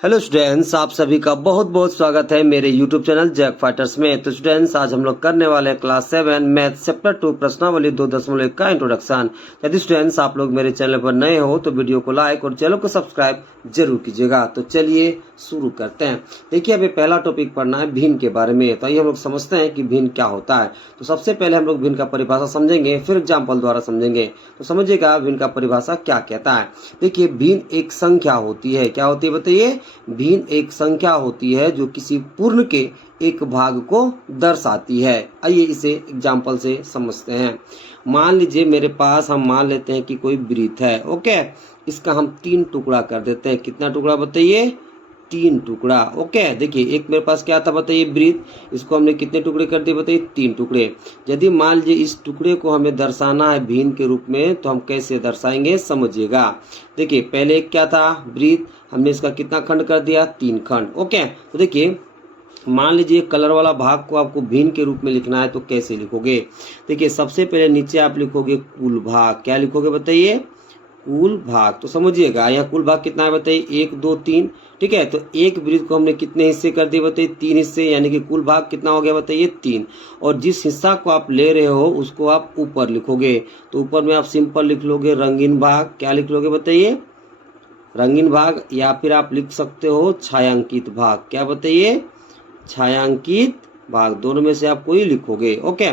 Hello students, आप सभी का बहुत बहुत स्वागत है मेरे यूट्यूब चैनल जैक फाइटर्स में। तो स्टूडेंट्स, आज हम लोग करने वाले हैं क्लास 7 मैथ चैप्टर 2 प्रश्नावली 2.1 का इंट्रोडक्शन। यदि स्टूडेंट्स आप लोग मेरे चैनल पर नए हो तो वीडियो को लाइक और चैनल को सब्सक्राइब जरूर कीजिएगा। तो चलिए शुरू करते हैं। देखिए, अभी पहला टॉपिक पढ़ना है भिन्न के बारे में। तो आइए हम लोग समझते हैं कि भिन्न क्या होता है। तो सबसे पहले हम लोग भिन्न का परिभाषा समझेंगे, फिर एग्जाम्पल द्वारा समझेंगे। तो समझिएगा भिन्न का परिभाषा क्या कहता है। देखिए, भिन्न एक संख्या होती है। क्या होती है बताइए? भिन्न एक संख्या होती है जो किसी पूर्ण के एक भाग को दर्शाती है। आइए इसे एग्जाम्पल से समझते हैं। मान लीजिए मेरे पास, हम मान लेते हैं कि कोई वृत्त है। ओके, इसका हम 3 टुकड़ा कर देते हैं। कितना टुकड़ा बताइए? 3 टुकड़ा। ओके, देखिए एक मेरे पास क्या था बताइए? वृत्त। इसको हमने कितने टुकड़े कर दिए बताइए? 3 टुकड़े। यदि मान लीजिए इस टुकड़े को हमें दर्शाना है भिन्न के रूप में, तो हम कैसे दर्शाएंगे समझिएगा। देखिए, पहले एक क्या था? वृत्त। हमने इसका कितना खंड कर दिया? 3 खंड। ओके, तो देखिए मान लीजिए कलर वाला भाग को आपको भिन्न के रूप में लिखना है, तो कैसे लिखोगे? देखिए, सबसे पहले नीचे आप लिखोगे कुल भाग। क्या लिखोगे बताइए? कुल भाग। तो समझिएगा यहाँ कुल भाग कितना है बताइए? 1 2 3। ठीक है, तो एक वृत्त को हमने कितने हिस्से कर दिए बताइए? 3 हिस्से, यानी कि कुल भाग कितना हो गया बताइए? 3। और जिस हिस्सा को आप ले रहे हो उसको आप ऊपर लिखोगे। तो ऊपर में आप सिंपल लिख लोगे रंगीन भाग। क्या लिख लोगे बताइए? रंगीन भाग। या फिर आप लिख सकते हो छायांकित भाग। क्या बताइए? छायांकित भाग। दोनों में से आप कोई लिखोगे। ओके,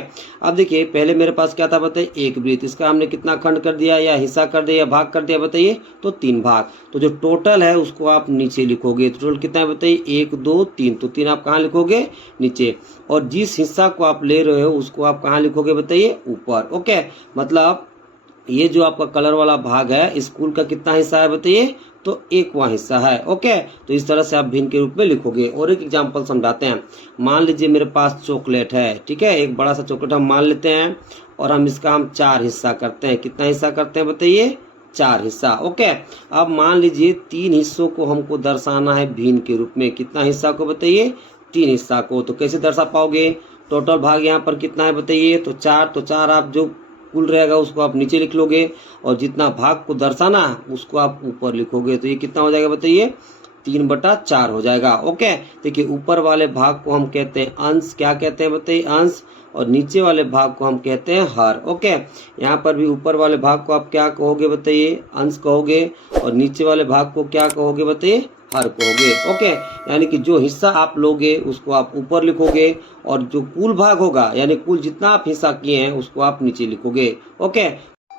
अब देखिए पहले मेरे पास क्या था बताइए? एक वृत्त। इसका हमने कितना खंड कर दिया, या हिस्सा कर दिया, या भाग कर दिया बताइए? तो 3 भाग। तो जो टोटल है उसको आप नीचे लिखोगे। तो टोटल कितना है बताइए? 1 2 3। तो 3 आप कहाँ लिखोगे? नीचे। और जिस हिस्सा को आप ले रहे हो उसको आप कहाँ लिखोगे बताइए? ऊपर। ओके, मतलब ये जो आपका कलर वाला भाग है, स्कूल का कितना हिस्सा है बताइए? तो 1वां हिस्सा है। ओके, तो इस तरह से आप भिन्न के रूप में लिखोगे। और एक एग्जांपल समझाते हैं। मान लीजिए मेरे पास चॉकलेट है। ठीक है, एक बड़ा सा चॉकलेट हम मान लेते हैं, और हम इसका 4 हिस्सा करते हैं। कितना हिस्सा करते हैं बताइए? 4 हिस्सा। ओके, अब मान लीजिए 3 हिस्सों को हमको दर्शाना है भिन्न के रूप में। कितना हिस्सा को बताइए? 3 हिस्सा को। तो कैसे दर्शा पाओगे? टोटल भाग यहाँ पर कितना है बताइए? तो 4। तो 4 आप जो कुल रहेगा उसको आप नीचे लिख लोगे, और जितना भाग को दर्शाना है उसको आप ऊपर लिखोगे। तो ये कितना हो जाएगा बताइए? 3/4 हो जाएगा। ओके, देखिए ऊपर वाले भाग को हम कहते हैं अंश। क्या कहते हैं बताइए? अंश। और नीचे वाले भाग को हम कहते हैं हर। ओके, यहाँ पर भी ऊपर वाले भाग को आप क्या कहोगे बताइए? अंश कहोगे। और नीचे वाले भाग को क्या कहोगे बताइए? हर कहोगे। ओके, यानी कि जो हिस्सा आप लोगे उसको आप ऊपर लिखोगे, और जो कुल भाग होगा यानी कुल जितना आप हिस्सा किए हैं उसको आप नीचे लिखोगे। ओके,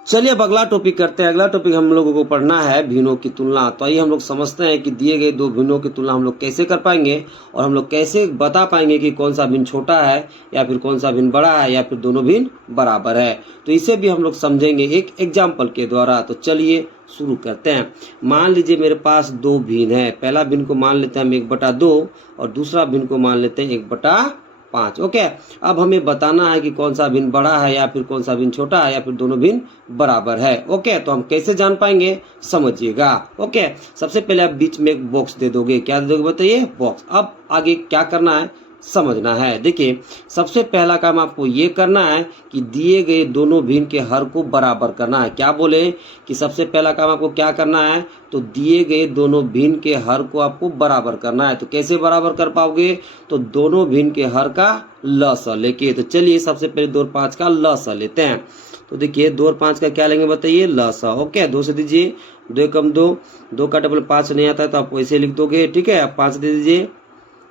चलिए अब अगला टॉपिक करते हैं। अगला टॉपिक हम लोगों को पढ़ना है भिन्नों की तुलना। तो आइए हम लोग समझते हैं कि दिए गए 2 भिन्नों की तुलना हम लोग कैसे कर पाएंगे, और हम लोग कैसे बता पाएंगे कि कौन सा भिन्न छोटा है या फिर कौन सा भिन्न बड़ा है, या फिर दोनों भिन्न बराबर है। तो इसे भी हम लोग समझेंगे एक एग्जाम्पल के द्वारा। तो चलिए शुरू करते हैं। मान लीजिए मेरे पास 2 भिन्न है। पहला भिन्न को मान लेते हैं हम 1/2, और दूसरा भिन्न को मान लेते हैं 1/5। ओके, अब हमें बताना है कि कौन सा भिन्न बड़ा है या फिर कौन सा भिन्न छोटा है, या फिर दोनों भिन्न बराबर है। ओके, तो हम कैसे जान पाएंगे समझिएगा। ओके, सबसे पहले आप बीच में एक बॉक्स दे दोगे। क्या दे दोगे बताइए? बॉक्स। अब आगे क्या करना है समझना है। देखिए, सबसे पहला काम आपको ये करना है कि दिए गए दोनों भिन्न के हर को बराबर करना है। क्या बोले कि सबसे पहला काम आपको क्या करना है? तो दिए गए दोनों भिन्न के हर को आपको बराबर करना है। तो कैसे बराबर कर पाओगे? तो दोनों भिन्न के हर का लसा लेके। तो चलिए सबसे पहले 2 और 5 का लसा लेते हैं। तो देखिए 2 और 5 का क्या लेंगे बताइए? लसा। ओके, 2 से दीजिए। 2 एकम 2। 2 का डबल 5 नहीं आता है तो आप वैसे लिख दोगे। ठीक है, 5 दे दीजिए।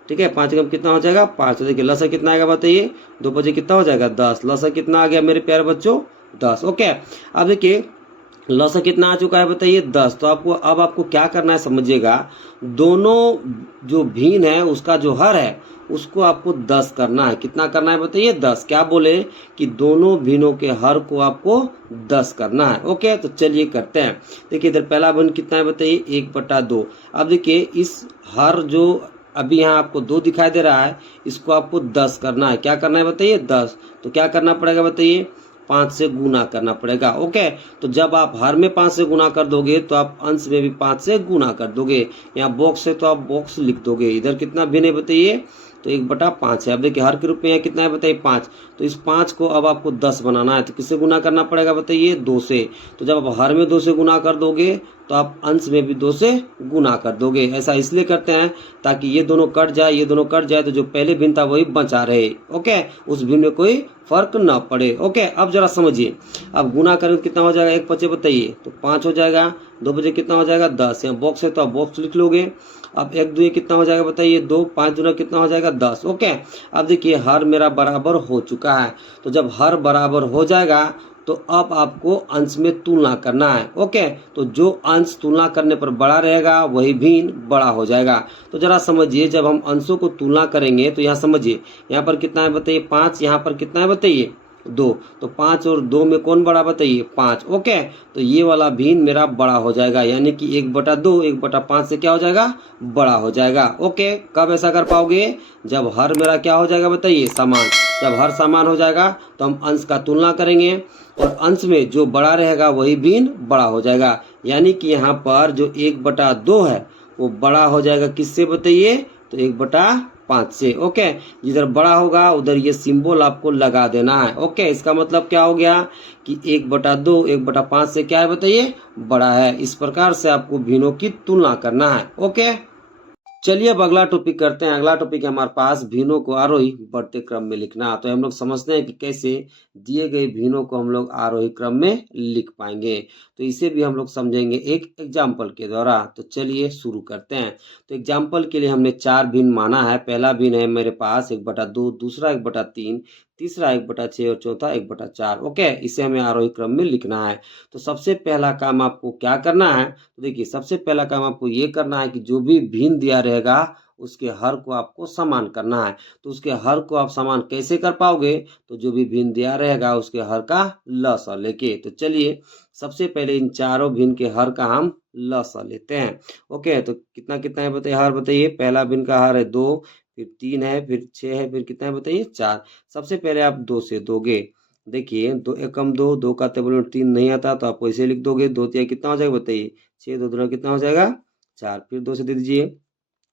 ठीक है, 5 एकम कितना हो जाएगा? 5। तो देखिए लसा कितना आएगा बताइए? 2 5 कितना हो जाएगा? 10। लसा कितना आ गया मेरे प्यारे बच्चों? 10। ओके, अब देखिए लसा कितना आ चुका है बताइए? 10। तो आपको क्या करना है समझिएगा। दोनों जो भिन्न है उसका जो हर है उसको आपको 10 करना है। कितना करना है बताइए? 10। क्या बोले कि दोनों भिन्नों के हर को आपको 10 करना है। ओके, तो चलिए करते हैं। देखिए इधर पहला भिन्न कितना है बताइए? 1/2। अब देखिए इस हर जो अभी यहाँ आपको 2 दिखाई दे रहा है, इसको आपको 10 करना है। क्या करना है बताइए? 10। तो क्या करना पड़ेगा बताइए? 5 से गुना करना पड़ेगा। ओके, तो जब आप हर में 5 से गुना कर दोगे तो आप अंश में भी 5 से गुना कर दोगे। यहाँ बॉक्स है तो आप बॉक्स लिख दोगे। इधर कितना भिन्न है बताइए? तो 1/5 है। अब देखिए हर के रूप में यहाँ कितना है बताइए 5, तो इस 5 को अब आपको 10 बनाना है, तो किससे गुना करना पड़ेगा बताइए 2 से। तो जब आप हर में 2 से गुना कर दोगे तो आप अंश में भी 2 से गुना कर दोगे। ऐसा इसलिए करते हैं ताकि ये दोनों कट जाए, ये दोनों कट जाए, तो जो पहले भिन्न था वही बचा रहे। ओके, उस भिन्न में कोई फर्क ना पड़े। ओके, अब जरा समझिए, अब गुना करें तो कितना हो जाएगा, 1 5 बताइए तो 5 हो जाएगा, 2 बजे कितना हो जाएगा 10, यहाँ बॉक्स है तो आप बॉक्स लिख लोगे। अब 1 2 कितना हो जाएगा बताइए 2, 5 दूना कितना हो जाएगा 10। ओके, अब देखिए हर मेरा बराबर हो चुका है, तो जब हर बराबर हो जाएगा तो अब आपको अंश में तुलना करना है। ओके, तो जो अंश तुलना करने पर बड़ा रहेगा वही भिन्न बड़ा हो जाएगा। तो जरा समझिए, जब हम अंशों को तुलना करेंगे तो यहाँ समझिए, यहाँ पर कितना है बताइए 5, यहाँ पर कितना है बताइए 2, तो 5 और 2 में कौन बड़ा बताइए 5। ओके, तो ये वाला भिन्न मेरा बड़ा हो जाएगा, यानी कि 1/2 1/5 से क्या हो जाएगा बड़ा हो जाएगा। ओके, कब ऐसा कर पाओगे, जब हर मेरा क्या हो जाएगा बताइए समान। जब हर समान हो जाएगा तो हम अंश का तुलना करेंगे और अंश में जो बड़ा रहेगा वही भिन्न बड़ा हो जाएगा, यानी कि यहाँ पर जो 1/2 है वो बड़ा हो जाएगा किससे बताइए, तो 1/5 से। ओके, जिधर बड़ा होगा उधर ये सिंबल आपको लगा देना है। ओके, इसका मतलब क्या हो गया कि 1/2 1/5 से क्या है बताइए बड़ा है। इस प्रकार से आपको भिन्नों की तुलना करना है। ओके, चलिए अब अगला टॉपिक करते हैं। अगला टॉपिक है हमारे पास भिन्नों को आरोही बढ़ते क्रम में लिखना। तो हम लोग समझते हैं कि कैसे दिए गए भिन्नों को हम लोग आरोही क्रम में लिख पाएंगे, तो इसे भी हम लोग समझेंगे एक एग्जाम्पल के द्वारा। तो चलिए शुरू करते हैं। तो एग्जाम्पल के लिए हमने 4 भिन्न माना है। पहला भिन्न है मेरे पास 1/2, दूसरा 1/3, तीसरा 1/6 और चौथा 1/4। ओके, इसे हमें आरोही क्रम में लिखना है। तो सबसे पहला काम आपको क्या करना है, तो देखिए सबसे पहला काम आपको ये करना है कि जो भी भिन्न दिया रहेगा उसके हर को आपको समान करना है। तो उसके हर को आप समान कैसे कर पाओगे, तो जो भी भिन्न दिया रहेगा उसके हर का लसा लेके। तो चलिए सबसे पहले इन चारों भिन्न के हर का हम लसा लेते हैं। ओके, तो कितना कितना है बताइए हर बताइए। पहला भिन्न का हर है 2, फिर 3 है, फिर 6 है, फिर कितना है बताइए 4। सबसे पहले आप 2 से दोगे। देखिए 2 एकम 2, 2 का टेबल में 3 नहीं आता तो आप वैसे लिख दोगे। 2 तिया कितना हो जाएगा बताइए 6, 2 दूना कितना हो जाएगा 4, फिर 2 से दे दीजिए,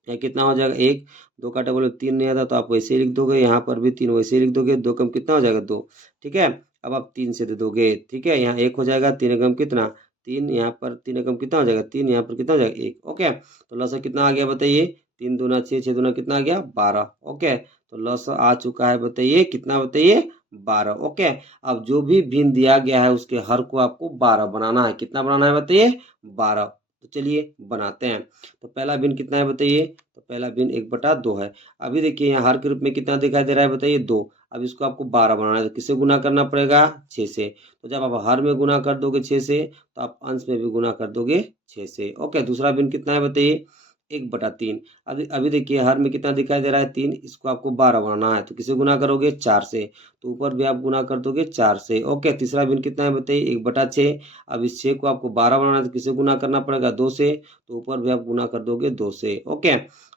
यहाँ कितना हो जाएगा 1, 2 का टेबल में 3 नहीं आता तो आप वैसे ही लिख दोगे। यहाँ पर भी 3 वैसे ही लिख दोगे। 2 कम कितना हो जाएगा 2, ठीक है। अब आप 3 से दे दोगे, ठीक है। यहाँ 1 हो जाएगा, 3 एकम कितना 3, यहाँ पर 3 एकम कितना हो जाएगा 3, यहाँ पर कितना हो जाएगा 1। ओके, तो लसा कितना आ गया बताइए 3 दूना 6, 6 दूना कितना आ गया 12। ओके, तो लसा आ चुका है बताइए कितना बताइए 12। ओके, अब जो भी भिन्न दिया गया है उसके हर को आपको 12 बनाना है। कितना बनाना है बताइए 12। तो चलिए बनाते हैं। तो पहला भिन्न कितना है बताइए, तो पहला भिन्न 1/2 है। अभी देखिए यहाँ हर के रूप में कितना दिखाई दे रहा है बताइए 2। अब इसको आपको 12 बनाना है, तो किससे गुना करना पड़ेगा 6 से। तो जब आप हर में गुना कर दोगे 6 से तो आप अंश में भी गुना कर दोगे 6 से। ओके, दूसरा भिन्न कितना है बताइए 1/3। अभी अभी देखिए हर में कितना दिखाई दे रहा है 3, इसको आपको 12 बनाना है, तो किसे गुना करोगे 4 से। तो ऊपर भी आप गुना कर दोगे 4 से। ओके, तीसरा भिन्न कितना है बताइए 1/6। अब इस 6 को आपको 12 बनाना है, तो किसे गुना करना पड़ेगा 2 से। तो ऊपर भी आप गुना कर दोगे 2 से। ओके,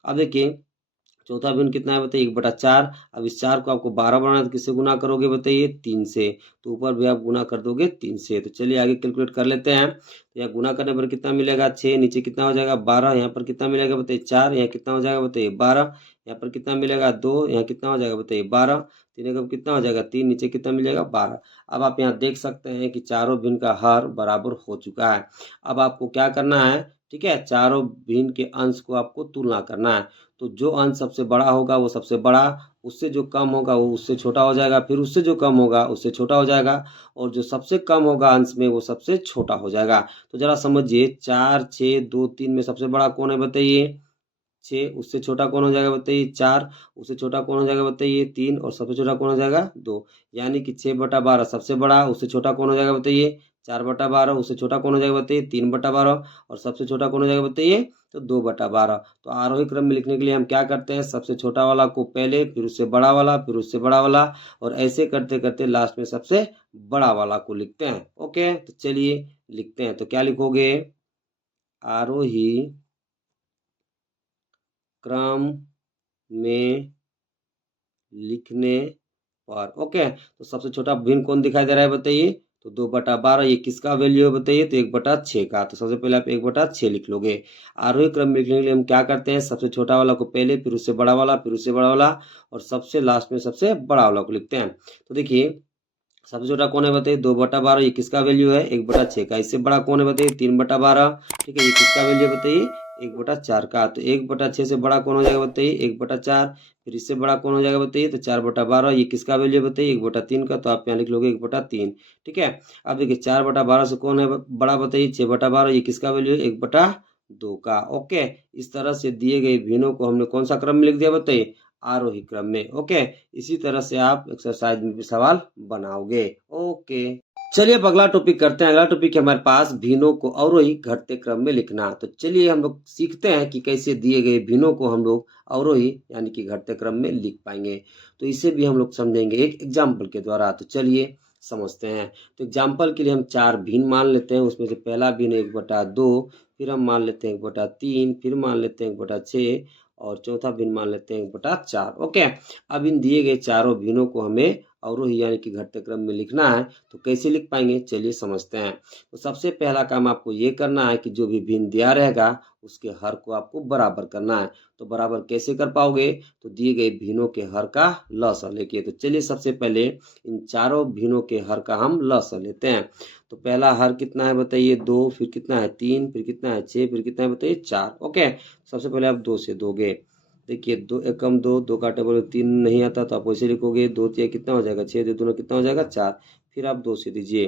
अब देखिए चौथा भिन्न कितना है बताइए 1/4। अब इस 4 को आपको 12 बनाना है, तो किससे गुना करोगे बताइए 3 से। तो ऊपर भी आप गुना कर दोगे 3 से। तो चलिए आगे कैलकुलेट कर लेते हैं। तो यहाँ गुना करने पर कितना मिलेगा 6, नीचे कितना हो जाएगा 12, यहाँ पर कितना मिलेगा बताइए 4, यहाँ कितना हो जाएगा बताइए 12, यहाँ पर कितना मिलेगा 2, यहाँ कितना हो जाएगा बताइए 12, 3 का कितना हो जाएगा 3, नीचे कितना मिलेगा 12। अब आप यहाँ देख सकते हैं कि चारों भिन्न का हर बराबर हो चुका है। अब आपको क्या करना है, ठीक है, चारों भिन्न के अंश को आपको तुलना करना है। तो जो अंश सबसे बड़ा होगा वो सबसे बड़ा, उससे जो कम होगा वो उससे छोटा हो जाएगा, फिर उससे जो कम होगा उससे छोटा हो जाएगा, और जो सबसे कम होगा अंश में वो सबसे छोटा हो जाएगा। तो जरा समझिए 4 6 2 3 में सबसे बड़ा कौन है बताइए 6, उससे छोटा कौन हो जाएगा बताइए 4, उससे छोटा कौन हो जाएगा बताइए 3, और सबसे छोटा कौन हो जाएगा 2। यानी कि 6/12 सबसे बड़ा, उससे छोटा कौन हो जाएगा बताइए 4/12, उससे छोटा कौन हो जाएगा बताइए 3/12, और सबसे छोटा कौन हो जाएगा बताइए तो 2/12। तो आरोही क्रम में लिखने के लिए हम क्या करते हैं, सबसे छोटा वाला को पहले, फिर उससे बड़ा वाला, फिर उससे बड़ा वाला, और ऐसे करते करते लास्ट में सबसे बड़ा वाला को लिखते हैं। ओके, तो चलिए लिखते हैं। तो क्या लिखोगे, आरोही क्रम में लिखने पर। ओके, तो सबसे छोटा भिन्न कौन दिखाई दे रहा है बताइए, तो 2/12 ये किसका वैल्यू है बताइए, तो 1/6 का। तो सबसे पहले आप 1/6 लिख लोगे। आरोही क्रम में लिखने के लिए हम क्या करते हैं, सबसे छोटा वाला को पहले, फिर उससे बड़ा वाला, फिर उससे बड़ा वाला, और सबसे लास्ट में सबसे बड़ा वाला को लिखते हैं। तो देखिए सबसे छोटा कौन है बताइए, 2/12 ये किसका वैल्यू है, 1/6 का। इससे बड़ा कौन है बताइए, 3/12, ठीक है, ये किसका वैल्यू है बताइए, 1/4 का। तो 1/6 से बड़ा कौन हो जाएगा बताइए, 1/4। फिर इससे बड़ा कौन हो जाएगा बताइए, तो 4/12, ये किसका वैल्यू है बताइए, 1/3 का। तो आप यहाँ लिख लोगे 1/3, ठीक है। अब देखिए 4/12 से कौन है बड़ा बताइए, 6/12, ये किसका वैल्यू है, 1/2 का। ओके, इस तरह से दिए गए भिन्नों को हमने कौन सा क्रम में लिख दिया बताइए, आरोही क्रम में। ओके, इसी तरह से आप एक्सरसाइज में भी सवाल बनाओगे। ओके, चलिए अब अगला टॉपिक करते हैं। अगला टॉपिक है हमारे पास भिन्नों को अवरोही घटते क्रम में लिखना। तो चलिए हम लोग सीखते हैं कि कैसे दिए गए भिन्नों को हम लोग अवरोही यानी कि घटते क्रम में लिख पाएंगे। तो इसे भी हम लोग समझेंगे एक एग्जाम्पल के द्वारा। तो चलिए समझते हैं। तो एग्जाम्पल के लिए हम 4 भिन्न मान लेते हैं। उसमें से पहला भिन्न 1/2, फिर हम मान लेते हैं 1/3, फिर मान लेते हैं 1/6, और चौथा भिन्न मान लेते हैं 1/4। ओके, अब इन दिए गए चारों भिन्नों को हमें अवरोही यानी कि घटते क्रम में लिखना है। तो कैसे लिख पाएंगे, चलिए समझते हैं। तो सबसे पहला काम आपको ये करना है कि जो भी भिन्न दिया रहेगा उसके हर को आपको बराबर करना है। तो बराबर कैसे कर पाओगे, तो दिए गए भिन्नों के हर का लसाअ लेके। तो चलिए सबसे पहले इन चारों भिन्नों के हर का हम लसाअ लेते हैं। तो पहला हर कितना है बताइए, 2, फिर कितना है 3, फिर कितना है 6, फिर कितना है बताइए 4। ओके, सबसे पहले आप 2 से दोगे। देखिए 2 एकम 2, 2 का टेबल 3 नहीं आता तो आप वैसे लिखोगे, 2 3 कितना हो जाएगा 6, 2 दूना कितना हो जाएगा 4। फिर आप 2 से दीजिए।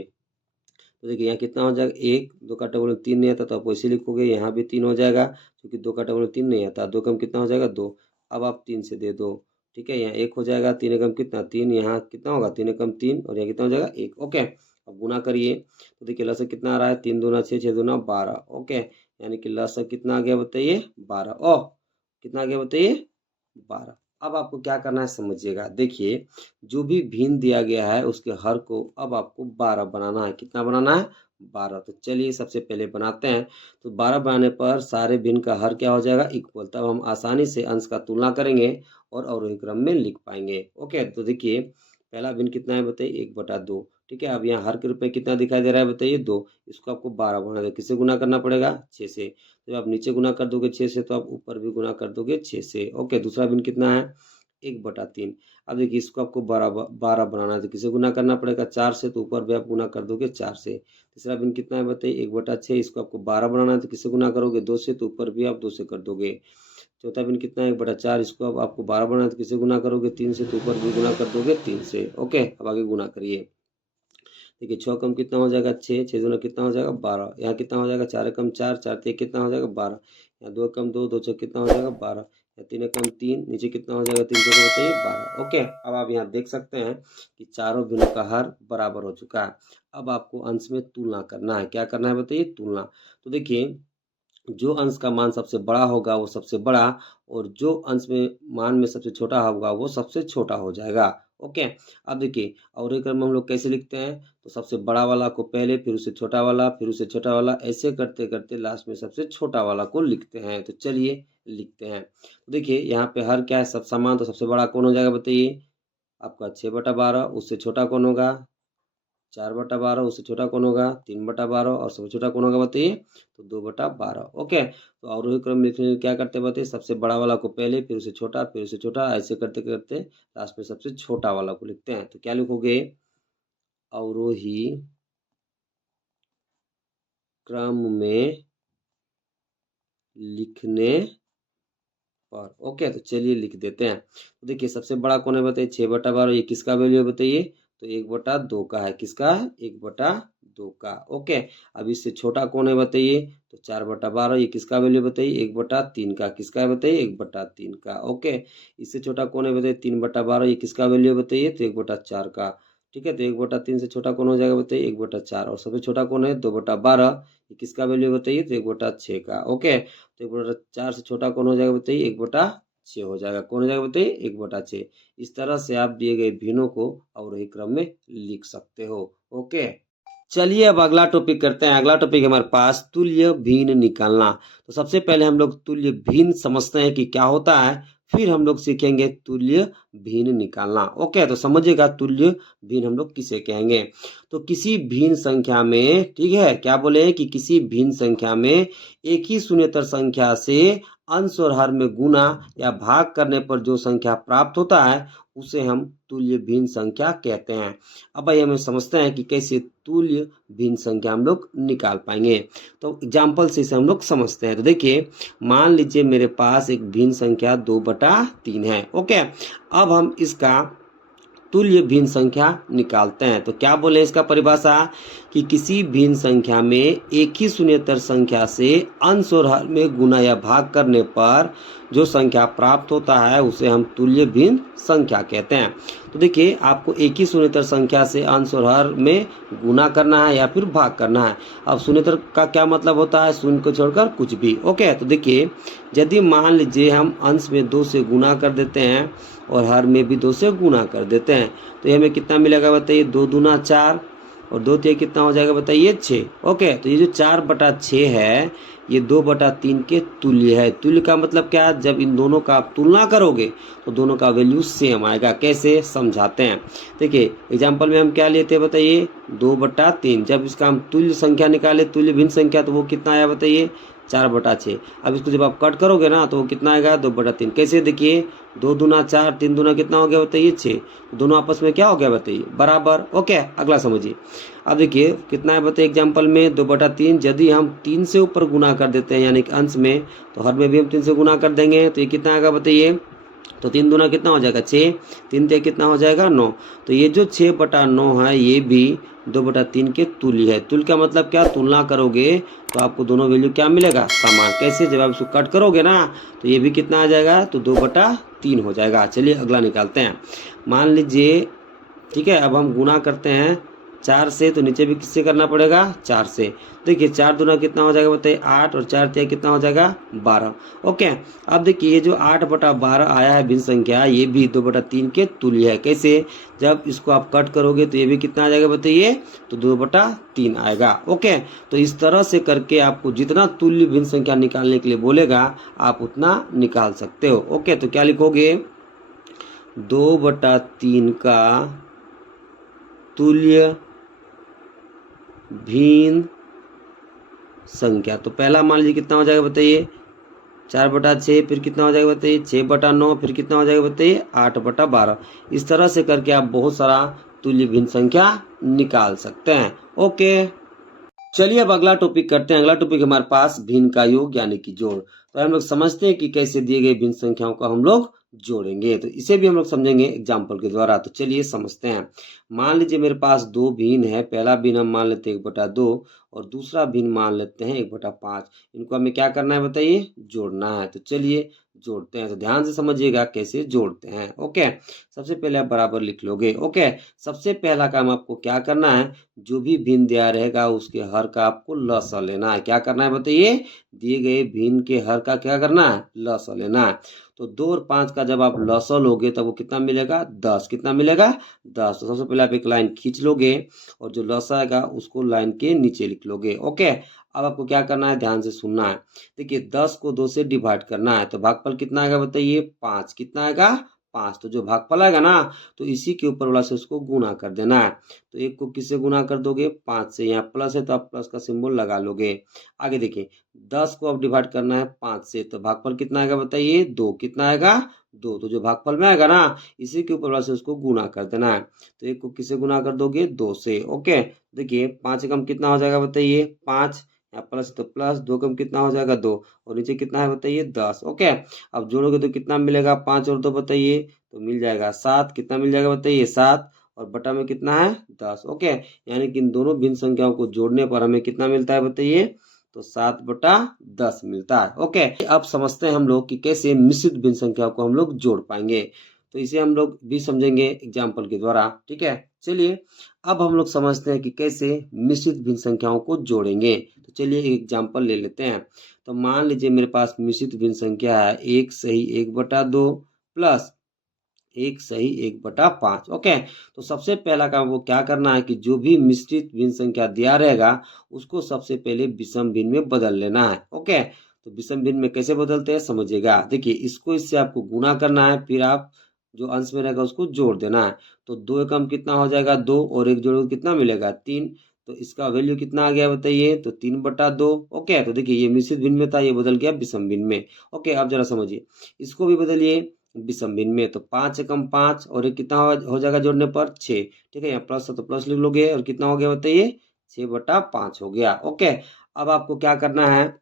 तो देखिए यहाँ कितना हो जाएगा 1, 2 का टेबल 3 नहीं आता तो आप वैसे लिखोगे, यहाँ भी 3 हो जाएगा क्योंकि 2 का टेबल 3 नहीं आता। 2 कम कितना हो जाएगा 2। अब आप 3 से दे दो, ठीक है, यहाँ 1 हो जाएगा। 3 एकम कितना 3, यहाँ कितना होगा 3 एकम 3, और यहाँ कितना हो जाएगा 1। ओके, अब गुना करिए। तो देखिए लसाअ कितना आ रहा है, 3 दूना 6, 6 दूना 12। ओके, यानी कि लसाअ कितना आ गया बताइए 12। ओह, कितना आ गया बताइए 12। अब आपको क्या करना है समझिएगा। देखिए जो भी भिन्न दिया गया है उसके हर को अब आपको 12 बनाना है। कितना बनाना है, 12। तो चलिए सबसे पहले बनाते हैं। तो 12 बनाने पर सारे भिन्न का हर क्या हो जाएगा, इक्वल। तब हम आसानी से अंश का तुलना करेंगे और अवरोही क्रम में लिख पाएंगे। ओके, तो देखिए पहला भिन्न कितना है बताइए 1/2, ठीक है। अब यहाँ हर के रूप में कितना दिखाई दे रहा है बताइए 2। इसको आपको 12 बनाना है, किससे गुना करना पड़ेगा 6 से। जब आप नीचे गुना कर दोगे 6 से तो आप ऊपर भी गुना कर दोगे 6 से। ओके, दूसरा भिन्न कितना है 1/3। अब देखिए इसको आपको 12 बनाना है तो किसे गुना करना पड़ेगा 4 से, तो ऊपर भी आप गुना कर दोगे 4 से। तीसरा भिन्न कितना है बताइए 1/6। इसको आपको 12 बनाना है तो किसे गुना करोगे 2 से, तो ऊपर भी आप 2 से कर दोगे। चौथा भिन्न कितना है 1/4। इसको अब आपको 12 बनाना है तो किसे गुना करोगे 3 से, तो ऊपर भी गुना कर दोगे 3 से। ओके, अब आगे गुना करिए। देखिए 6 कम कितना हो जाएगा 6, 6 दूना कितना हो जाएगा 12। यहाँ कितना हो जाएगा 4 कम 4, 4 3 कितना हो जाएगा 12। यहाँ 2 कम 2, 2 6 कितना हो जाएगा 12। यहाँ 3 कम 3, नीचे कितना हो जाएगा 3 को बताइए 12। ओके, अब आप यहाँ देख सकते हैं कि चारों भिन्नों का हर बराबर हो चुका है। अब आपको अंश में तुलना करना है। क्या करना है बताइए, तुलना। तो देखिए जो अंश का मान सबसे बड़ा होगा वो सबसे बड़ा, और जो अंश में मान में सबसे छोटा होगा वो सबसे छोटा हो जाएगा। ओके, अब देखिए अवरोही क्रम में हम लोग कैसे लिखते हैं, तो सबसे बड़ा वाला को पहले, फिर उससे छोटा वाला, फिर उससे छोटा वाला, ऐसे करते करते लास्ट में सबसे छोटा वाला को लिखते हैं। तो चलिए लिखते हैं। तो देखिए यहाँ पे हर क्या है, सब समान। तो सबसे बड़ा कौन हो जाएगा बताइए आपका 6/12। उससे छोटा कौन होगा 4/12। उससे छोटा कौन होगा 3/12, और सबसे छोटा कौन होगा बताइए तो 2/12। ओके, तो अवरोही क्रम में लिखने के लिए क्या करते हैं बताइए, सबसे बड़ा वाला को पहले, फिर उससे छोटा, फिर उससे छोटा, ऐसे करते करते लास्ट में सबसे छोटा वाला को लिखते हैं। तो क्या लिखोगे, अवरोही क्रम में लिखने पर। ओके, तो चलिए लिख देते हैं। तो देखिए सबसे बड़ा कौन है बताइए 6/12। ये किसका वैल्यू है बताइए, तो 1/2 का है। किसका है 1/2 का। ओके, अब इससे छोटा कौन है बताइए, तो 4/12। ये किसका वैल्यू बताइए 1/3 का। किसका है बताइए 1/3 का। ओके, इससे छोटा कौन है बताइए 3/12। ये किसका वैल्यू है बताइए तो 1/4 का। ठीक है, तो 1/3 से छोटा कौन हो जाएगा बताइए 1/4, और सबसे छोटा कौन है 2/12। ये किसका वैल्यू बताइए तो 1/6 का। ओके, तो 1/4 से छोटा कौन हो जाएगा बताइए 1/6 हो जाएगा। कौन हो जाएगा बताइए 1/6। इस तरह से आप दिए गए भिन्नों को अवरोही क्रम में लिख सकते हो। ओके, चलिए अब अगला टॉपिक करते हैं। अगला टॉपिक हमारे पास तुल्य भिन्न निकालना। तो सबसे पहले हम लोग तुल्य भिन्न समझते हैं कि क्या होता है। फिर हम लोग सीखेंगे तुल्य भिन्न निकालना। ओके, तो समझिएगा तुल्य भिन्न हम लोग किसे कहेंगे। तो किसी भिन्न संख्या में, ठीक है, क्या बोले कि किसी भिन्न संख्या में एक ही शून्येतर संख्या से अंश और हर में गुना या भाग करने पर जो संख्या प्राप्त होता है उसे हम तुल्य भिन्न संख्या कहते हैं। अब भाई हमें समझते हैं कि कैसे तुल्य भिन्न संख्या हम लोग निकाल पाएंगे। तो एग्जाम्पल से इसे हम लोग समझते हैं। तो देखिए, मान लीजिए मेरे पास एक भिन्न संख्या 2/3 है। ओके, अब हम इसका तुल्य भिन्न संख्या निकालते हैं। तो क्या बोले इसका परिभाषा कि किसी भिन्न संख्या में एक ही शून्येतर संख्या से अंश और हर में गुना या भाग करने पर जो संख्या प्राप्त होता है उसे हम तुल्य भिन्न संख्या कहते हैं। तो देखिए, आपको एक ही शून्येतर संख्या से अंश और हर में गुना करना है या फिर भाग करना है। अब शून्येतर का क्या मतलब होता है? शून्य को छोड़कर कुछ भी। ओके, तो देखिए, यदि मान लीजिए हम अंश में 2 से गुना कर देते हैं और हर में भी 2 से गुना कर देते हैं, तो ये हमें कितना मिलेगा बताइए? 2 दूना 4 और 2 तिया कितना हो जाएगा बताइए? 6। ओके, तो ये जो 4/6 है ये 2/3 के तुल्य है। तुल्य का मतलब क्या? जब इन दोनों का आप तुलना करोगे तो दोनों का वैल्यू सेम आएगा। कैसे समझाते हैं, देखिए एग्जाम्पल में हम क्या लेते हैं बताइए? 2/3। जब इसका हम तुल्य संख्या निकाले, तुल्य भिन्न संख्या, तो वो कितना आया बताइए? 4/6। अब इसको जब आप कट करोगे ना तो वो कितना आएगा? 2/3। कैसे? देखिए, 2 दूना 4, 3 दूना कितना हो गया बताइए? 6। दोनों आपस में क्या हो गया बताइए? बराबर। ओके, अगला समझिए। अब देखिए कितना है बताइए? एग्जाम्पल में 2/3 यदि हम 3 से ऊपर गुना कर देते हैं यानी कि अंश में, तो हर में भी हम 3 से गुना कर देंगे, तो ये कितना आएगा बताइए? तो 3 दूना कितना हो जाएगा? 6। 3 तिया कितना हो जाएगा? 9। तो ये जो 6/9 है ये भी 2/3 के तुल्य है। तुल्य का मतलब क्या? तुलना करोगे तो आपको दोनों वैल्यू क्या मिलेगा? समान। कैसे? जब आप इसको कट करोगे ना तो ये भी कितना आ जाएगा? तो 2/3 हो जाएगा। चलिए अगला निकालते हैं। मान लीजिए, ठीक है, अब हम गुना करते हैं 4 से, तो नीचे भी किससे करना पड़ेगा? 4 से। देखिए 4 दूना कितना हो जाएगा बताइए? 8 और 4 तिया कितना हो जाएगा? 12। ओके, अब देखिए ये जो 8/12 आया है भिन्न संख्या, ये भी 2/3 के तुल्य है। कैसे? जब इसको आप कट करोगे तो ये भी कितना आ जाएगा बताइए? तो 2/3 आएगा। ओके, तो इस तरह से करके आपको जितना तुल्य भिन्न संख्या निकालने के लिए बोलेगा आप उतना निकाल सकते हो। ओके, तो क्या लिखोगे? 2/3 का तुल्य भिन्न संख्या। तो पहला मान लीजिए कितना हो जाएगा बताइए? 4/6। फिर कितना हो जाएगा बताइए? 6/9। फिर कितना हो जाएगा बताइए? 8/12। इस तरह से करके आप बहुत सारा तुल्य भिन्न संख्या निकाल सकते हैं। ओके, चलिए अब अगला टॉपिक करते हैं। अगला टॉपिक हमारे पास भिन्न का योग यानी कि जोड़। तो हम लोग समझते हैं कि कैसे दिए गए भिन्न संख्याओं का हम लोग जोड़ेंगे, तो इसे भी हम लोग समझेंगे एग्जाम्पल के द्वारा। तो चलिए समझते हैं। मान लीजिए मेरे पास 2 भिन्न है। पहला भिन्न हम मान लेते हैं 1/2 और दूसरा भिन्न मान लेते हैं 1/5। इनको हमें क्या करना है बताइए? जोड़ना है। तो चलिए जोड़ते हैं। तो ध्यान से समझिएगा कैसे जोड़ते हैं। ओके, सबसे पहले आप बराबर लिख लोगे। ओके, सबसे पहला काम आपको क्या करना है? जो भी भिन्न दिया रहेगा उसके हर का आपको लसा लेना है। क्या करना है बताइए? दिए गए भिन्न के हर का क्या करना है? लसा लेना है। तो 2 और 5 का जब आप लसा लोगे तब वो कितना मिलेगा? 10। कितना मिलेगा? 10। तो सबसे पहले आप एक लाइन खींच लोगे और जो लसा आएगा उसको लाइन के नीचे लिख लोगे। ओके, अब आपको क्या करना है? ध्यान से सुनना है। देखिए 10 को 2 से डिवाइड करना है, तो भागफल कितना आएगा बताइए? 5। कितना आएगा? 5। तो जो भागफल आएगा ना तो इसी के ऊपर वाला से उसको गुना कर देना है। तो 1 को किससे गुना कर दोगे? 5 से। यहाँ प्लस है तो आप प्लस का सिंबल लगा लोगे। आगे देखिए 10 को अब डिवाइड करना है 5 से, तो भागफल कितना आएगा बताइए? 2। कितना आएगा? 2। तो जो भागफल में आएगा ना इसी के ऊपर वाला से उसको गुना कर देना है। तो 1 को किससे गुना कर दोगे? 2 से। ओके, देखिए 5 कम कितना हो जाएगा बताइए? 5। यहाँ प्लस तो प्लस, 2 कम कितना हो जाएगा? 2। और नीचे कितना है बताइए? 10। ओके, अब जोड़ोगे तो कितना मिलेगा? 5 और 2 बताइए, तो मिल जाएगा 7। कितना मिल जाएगा बताइए? 7। और बटा में कितना है? 10। ओके, यानी कि इन दोनों भिन्न संख्याओं को जोड़ने पर हमें कितना मिलता है बताइए? तो 7/10 मिलता है। ओके, अब समझते हैं हम लोग कि कैसे मिश्रित भिन्न संख्याओं को हम लोग जोड़ पाएंगे। तो इसे हम लोग भी समझेंगे एग्जाम्पल के द्वारा। ठीक है, चलिए अब हम लोग समझते हैं कि कैसे मिश्रित भिन्न संख्याओं को जोड़ेंगे। तो चलिए एक एग्जाम्पल ले लेते हैं। तो मान लीजिए मेरे पास मिश्रित भिन्न संख्या है 1 सही 1/2 प्लस 1 सही 1/5। ओके, तो सबसे पहला काम वो क्या करना है कि जो भी मिश्रित भिन्न संख्या दिया रहेगा उसको सबसे पहले विषम भिन्न में बदल लेना है। ओके, तो विषम भिन्न में कैसे बदलते हैं समझिएगा। देखिए इसको इससे आपको गुना करना है, फिर आप जो अंश में रहेगा उसको जोड़ देना है। तो 2 एकम कितना हो जाएगा 2 और 1 जोड़ोगे कितना मिलेगा 3। तो इसका वैल्यू कितना आ गया बताइए, तो 3/2। ओके, तो देखिए ये मिश्रित भिन्न में था, ये बदल गया विषम भिन्न में। ओके, अब जरा समझिए, इसको भी बदलिए विषम भिन्न में। तो 5 एकम 5 और एक कितना हो जाएगा जोड़ने पर 6। ठीक है, यहाँ प्लस है तो प्लस लिख लोगे, और कितना हो गया बताइए 6/5 हो गया। ओके, अब आपको क्या करना है,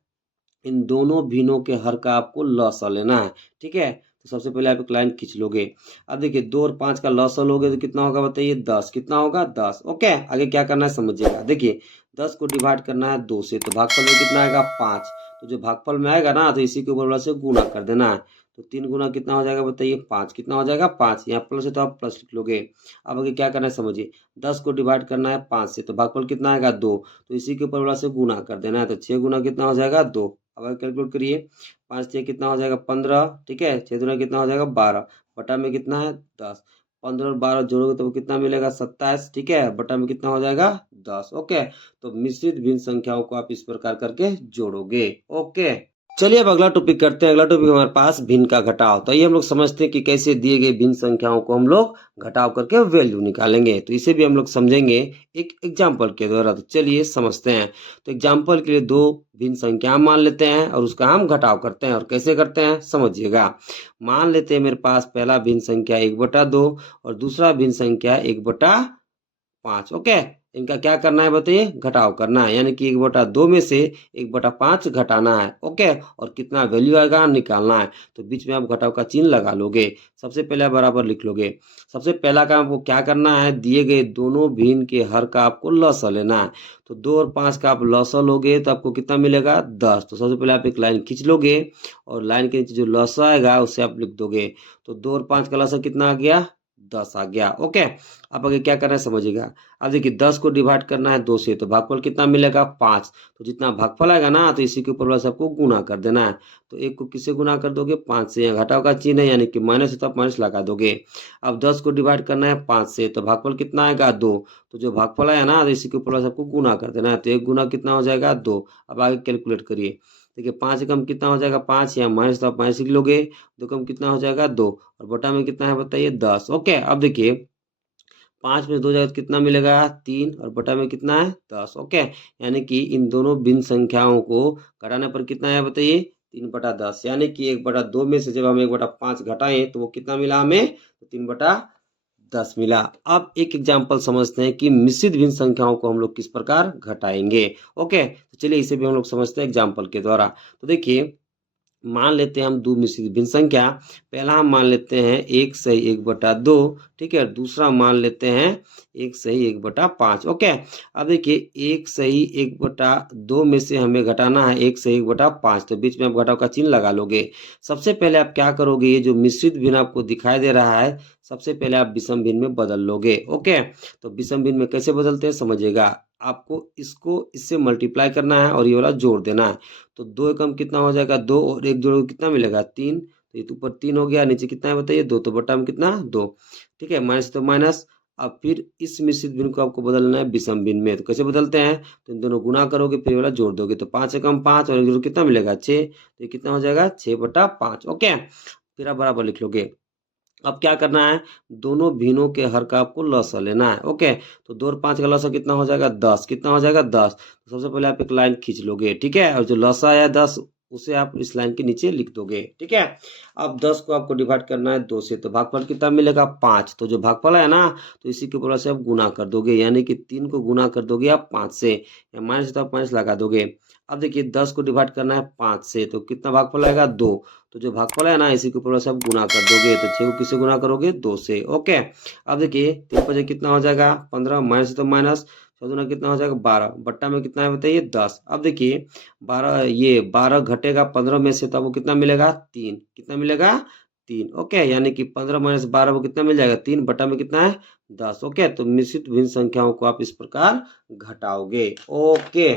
इन दोनों भिन्नों के हर का आपको लसा लेना है। ठीक है, तो सबसे पहले आप एक लाइन खींच लोगे। अब देखिए 2 और 5 का लसा लोगे तो कितना होगा बताइए 10। कितना होगा 10। ओके, आगे क्या करना है समझिएगा। देखिए 10 को डिवाइड करना है 2 से, तो भागफल में कितना आएगा 5। तो जो भागफल में आएगा ना, तो इसी के ऊपर वाला से गुना कर देना है। तो 3 गुना कितना हो जाएगा बताइए 5। कितना हो जाएगा 5। यहाँ प्लस है तो आप प्लस लिख लोगे। अब आगे क्या करना है समझिए, 10 को डिवाइड करना है 5 से, तो भागफल कितना आएगा 2। तो इसी के ऊपर वाला से गुना कर देना है। तो 6 गुना कितना हो जाएगा 2। अब आगे कैलकुलेट करिए, 5 6 कितना हो जाएगा 15। ठीक है, 6 दूना कितना हो जाएगा 12, बटा में कितना है 10। 15 और 12 जोड़ोगे तो कितना मिलेगा 27। ठीक है, बटा में कितना हो जाएगा 10। ओके, तो मिश्रित भिन्न संख्याओं को आप इस प्रकार करके जोड़ोगे। ओके, चलिए अब अगला टॉपिक करते हैं। अगला टॉपिक हमारे पास भिन्न का घटाव। तो ये हम लोग समझते हैं कि कैसे दिए गए भिन्न संख्याओं को हम लोग घटाव करके वैल्यू निकालेंगे। तो इसे भी हम लोग समझेंगे एक एग्जाम्पल के द्वारा। तो चलिए समझते हैं। तो एग्जाम्पल के लिए 2 भिन्न संख्या मान लेते हैं और उसका हम घटाव करते हैं। और कैसे करते हैं समझिएगा। मान लेते हैं मेरे पास पहला भिन्न संख्या 1/2 और दूसरा भिन्न संख्या 1/5। ओके, इनका क्या करना है बताइए, घटाव करना है, यानी कि 1/2 में से 1/5 घटाना है। ओके, और कितना वैल्यू आएगा निकालना है। तो बीच में आप घटाव का चिन्ह लगा लोगे। सबसे पहले आप बराबर लिख लोगे। सबसे पहला काम आपको क्या करना है, दिए गए दोनों भिन्न के हर का आपको लसा लेना है। तो 2 और 5 का आप लसा लोगे तो आपको कितना मिलेगा 10। तो सबसे पहले आप एक लाइन खींच लोगे और लाइन के नीचे जो लसा आएगा उसे आप लिख दोगे। तो 2 और 5 का लसा कितना आ गया 10 आ गया। ओके, अब आगे क्या करना है समझिएगा। अब देखिए 10 को डिवाइड करना है 2 से, तो भागफल कितना मिलेगा 5। तो जितना भागफल आएगा ना, तो इसी के ऊपर वाला सबको गुना कर देना है। तो 1 को किससे गुना कर दोगे 5 से। यहाँ घटाव का चिन्ह है, यानी कि माइनस है तो आप माइनस लगा दोगे। अब 10 को डिवाइड करना है 5 से, तो भागफल कितना आएगा 2। तो जो भागफल आया ना, तो इसी के ऊपर वाला सबको गुना कर देना है। तो 1 गुना कितना हो जाएगा 2। अब आगे कैलकुलेट करिए। देखिए 5 कम कितना हो जाएगा 5, या माइनस तो आप माइनस लिख लोगे। 2 कम कितना हो जाएगा 2, और बटा में कितना है बताइए 10। ओके, अब देखिए 5 में 2 जाएगा तो कितना मिलेगा 3, और बटा में कितना है 10। ओके, यानी कि इन दोनों भिन्न संख्याओं को घटाने पर कितना है बताइए 3/10। यानी कि 1/2 में से जब हम 1/5 घटाएं तो वो कितना मिला हमें, तो 3/10 मिला। अब एक एग्जाम्पल समझते हैं कि मिश्रित भिन्न संख्याओं को हम लोग किस प्रकार घटाएंगे। ओके, तो चलिए इसे भी हम लोग समझते हैं एग्जाम्पल के द्वारा। तो देखिए मान लेते हैं हम 2 मिश्रित भिन्न संख्या। पहला हम मान लेते हैं 1 सही 1/2। ठीक है, दूसरा मान लेते हैं 1 सही 1/5। ओके, अब देखिए 1 सही 1/2 में से हमें घटाना है 1 सही 1/5। तो बीच में आप घटाव का चिन्ह लगा लोगे। सबसे पहले आप क्या करोगे, ये जो मिश्रित भिन्न आपको दिखाई दे रहा है, सबसे पहले आप विषम भिन्न में बदल लोगे। ओके, तो विषम भिन्न में कैसे बदलते हैं समझिएगा। आपको इसको इससे मल्टीप्लाई करना है और ये वाला जोड़ देना है। तो 2 एकम कितना हो जाएगा 2, और 1 जोड़ोगे कितना मिलेगा 3। तो ये ऊपर 3 हो गया, नीचे कितना है बताइए 2। तो बटा में कितना 2। ठीक है, माइनस तो माइनस। अब फिर इस मिश्रित भिन्न को आपको बदलना है विषम भिन्न में। तो कैसे बदलते हैं, तो इन दोनों गुना करोगे फिर वाला जोड़ दोगे। तो 5 एकम 5 और 1 जोड़ कितना मिलेगा 6। तो ये कितना हो जाएगा 6/5। ओके, फिर आप बराबर लिख लोगे। अब क्या करना है, दोनों भिन्नों के हर का आपको लसा लेना है। ओके, तो 2 और 5 का लसा कितना हो जाएगा 10। कितना हो जाएगा 10। तो सबसे पहले आप एक लाइन खींच लोगे। ठीक है, और जो लसा आया 10 उसे आप इस लाइन के नीचे लिख दोगे। ठीक है, अब 10 को आपको डिवाइड करना है 2 से, तो भागफल कितना मिलेगा 5। तो जो भागफल है ना, तो इसी के ऊपर से आप गुना कर दोगे, यानी कि 3 को गुना कर दोगे आप 5 से, या माइनस तो आप माइनस लगा दोगे। अब देखिए 10 को डिवाइड करना है 5 से, तो कितना भागफल आएगा 2। तो जो भागफल है ना, इसी के ऊपर से आप गुना कर दोगे। तो 6 को किससे गुना करोगे 2 से। ओके, अब देखिए 3 5 कितना हो जाएगा 15, माइनस तो माइनस, 14 कितना हो जाएगा 12, बट्टा में कितना है बताइए 10। अब देखिए 12 घटेगा 15 में से, तो आपको कितना मिलेगा 3। कितना मिलेगा 3। ओके, यानी कि 15 माइनस 12 को कितना मिल जाएगा 3, बटा में कितना है 10। ओके, तो मिश्रित भिन्न संख्याओं को आप इस प्रकार घटाओगे। ओके।